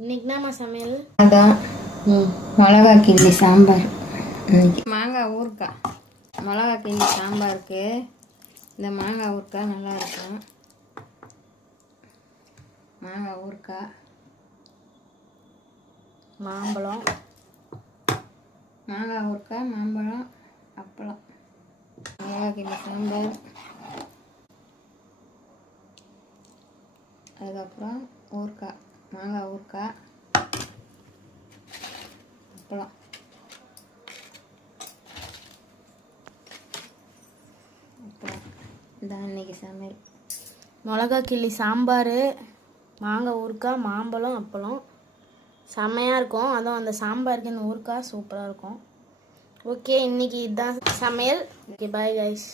இன்னைக்கு நாம சமையல் அதான் மிளகா கிள்ளி சாம்பார். மாங்காய் ஊறுக்காய், மிளகா கிள்ளி சாம்பாருக்கு இந்த மாங்காய் ஊறுக்காய் நல்லாயிருக்கும். மாங்காய் ஊறுக்காய், மாம்பழம், மாங்காய் ஊறுக்காய், மாம்பழம், அப்பளம், மிளகா கிள்ளி சாம்பார், அதுக்கப்புறம் ஊறுக்காய், மாங்காய் ஊறுக்காய், அப்பளம். அப்புறம் இதான் இன்னைக்கு சமையல். மிளகா கிள்ளி சாம்பார், மாங்காய் ஊறுக்காய், மாம்பழம், அப்பளம் செம்மையாக இருக்கும். அதுவும் அந்த சாம்பாருக்கு இந்த ஊறுக்காய் சூப்பராக இருக்கும். ஓகே, இன்னைக்கு இதுதான் சமையல். Okay, bye guys.